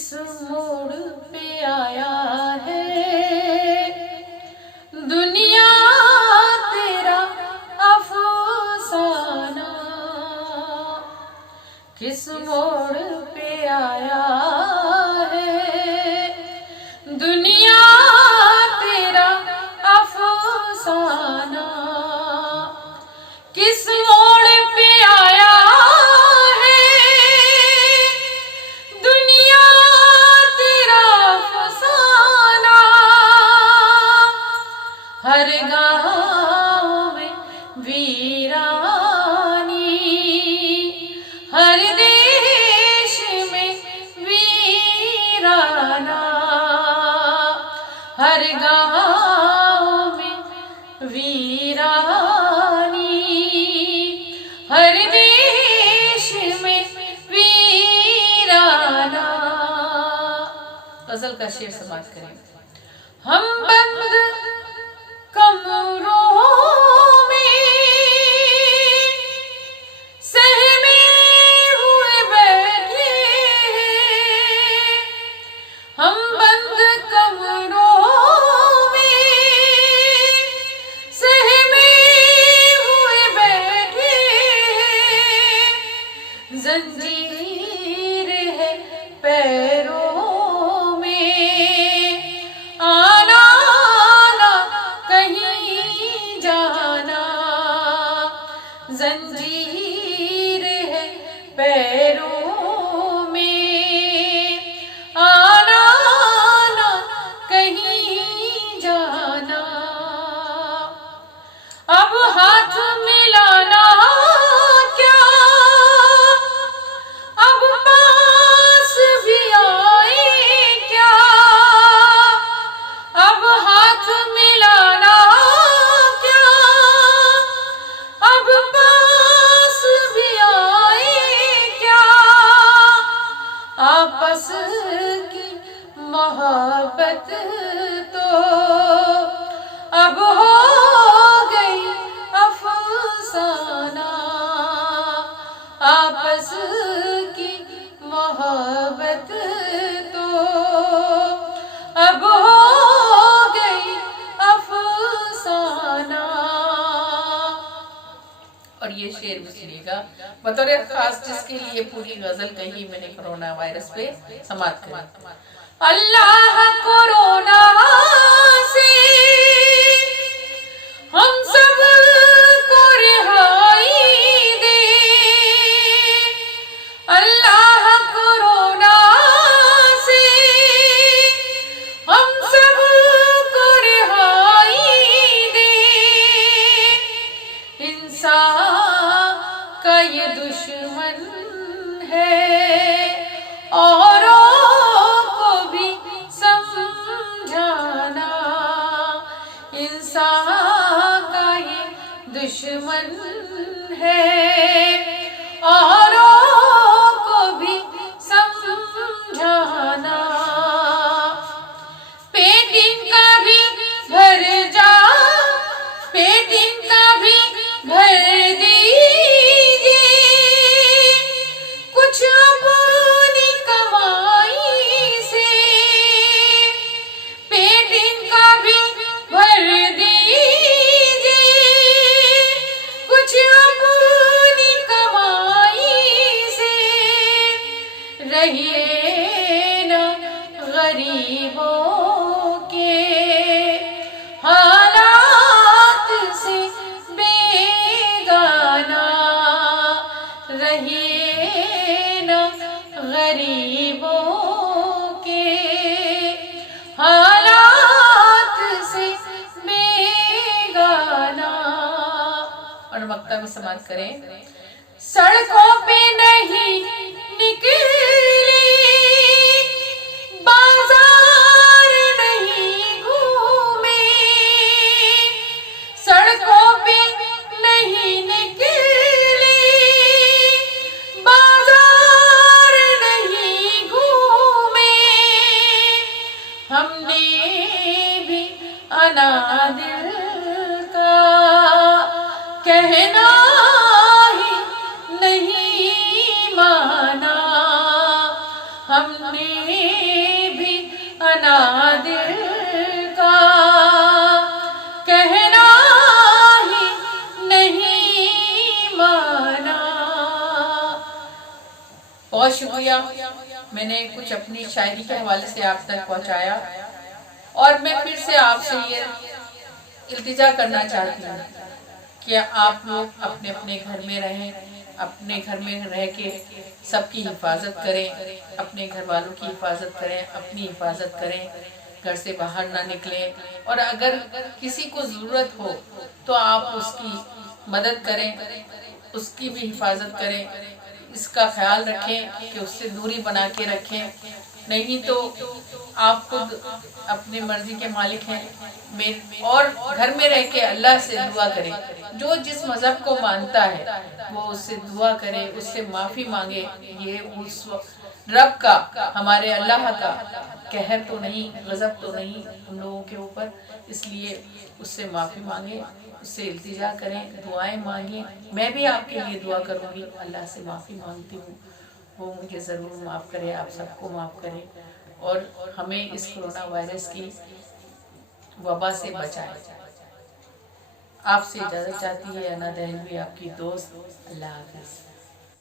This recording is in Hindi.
किस मोड़ पे आया है दुनिया तेरा अफसाना, किस मोड़ पे आया है दुनिया तेरा अफसाना, किस मोड़ पे आया है दुनिया तेरा अफसाना। हर गाँव में वीरानी, हर देश में वीराना, हर गाँव में वीरानी, हर देश में वीराना। गजल का शेर समाप्त करें। हम बंद कमरों में सहमे हुए बैठे, हम बंद कमरों में सहमे हुए बैठे, जंजीर है पैरों में, आना ना कहीं जाना, जंजीर है पैरों में, आना ना कहीं जाना। अब हाथ मिलाना क्या, अब पास भी आए क्या, अब हाथ मिलाना क्या, अब पास भी आए क्या, आपस की मोहब्बत तो अब हो गई अफसाना, आपस की मोहब्बत तो अब हो गई अफसाना। और ये शेर भी सुनिएगा बतौर खास, जिसके लिए पूरी गजल कही मैंने कोरोना वायरस पे समाप्त करी। अल्लाह कोरोना से हम सब को रिहाई दे, अल्लाह कोरोना से हम सब को रिहाई दे। इंसान का ये दुश्मन है औरों को भी समझाना, इंसान का ये दुश्मन है औरों को भी समझाना। पेट इनका भी भर जा, पेट इनका भी भर दीजिए, कुछ अपनी कमाई से, पेट इनका भी भर दीजिए, कुछ अपनी कमाई से, रहिए ना गरीबों के हालात से बेगाना, रहिए ना गरीबों के हालात से बेगाना। और वक्ता में समाप्त करें। सड़कों पे नहीं निकले, बाजार नहीं घूमे, सड़कों पे नहीं निकले, बाजार नहीं घूमे, हमने भी अनादिल का कहना ही नहीं माना, हमने बहुत शुक्रिया, मैंने कुछ अपनी शायरी के हवाले से आप तक पहुंचाया। और मैं फिर से आपसे ये इल्तिजा करना चाहती हूँ कि आप लोग अपने अपने घर में रहें, अपने घर में रह के सबकी हिफाजत करें, अपने घर वालों की हिफाजत करें, अपनी हिफाजत करें, घर से बाहर ना निकलें। और अगर किसी को ज़रूरत हो तो आप उसकी मदद करें, उसकी भी हिफाजत करें, इसका ख्याल रखें कि उससे दूरी बना के रखें। नहीं तो आप खुद अपनी मर्जी के मालिक हैं। और घर में रह के अल्लाह से दुआ करें, जो जिस मजहब को मानता है वो उससे दुआ करे, उससे माफ़ी मांगे। ये उस रब का, हमारे अल्लाह का कहर तो नहीं, गज़ब तो नहीं हम लोगों के ऊपर, इसलिए उससे माफ़ी मांगे, उससे इल्तिजा करें, दुआएं मांगे। मैं भी आपके लिए दुआ करूँगी, अल्लाह से माफ़ी मांगती हूँ, वो मुझे ज़रूर माफ़ करे, आप सबको माफ़ करे और हमें इस कोरोना वायरस की वबा से बचाए। आपसे इजाज़त चाहती है अना दहलवी, आपकी दोस्त। अल्लाह हाफ़िज़।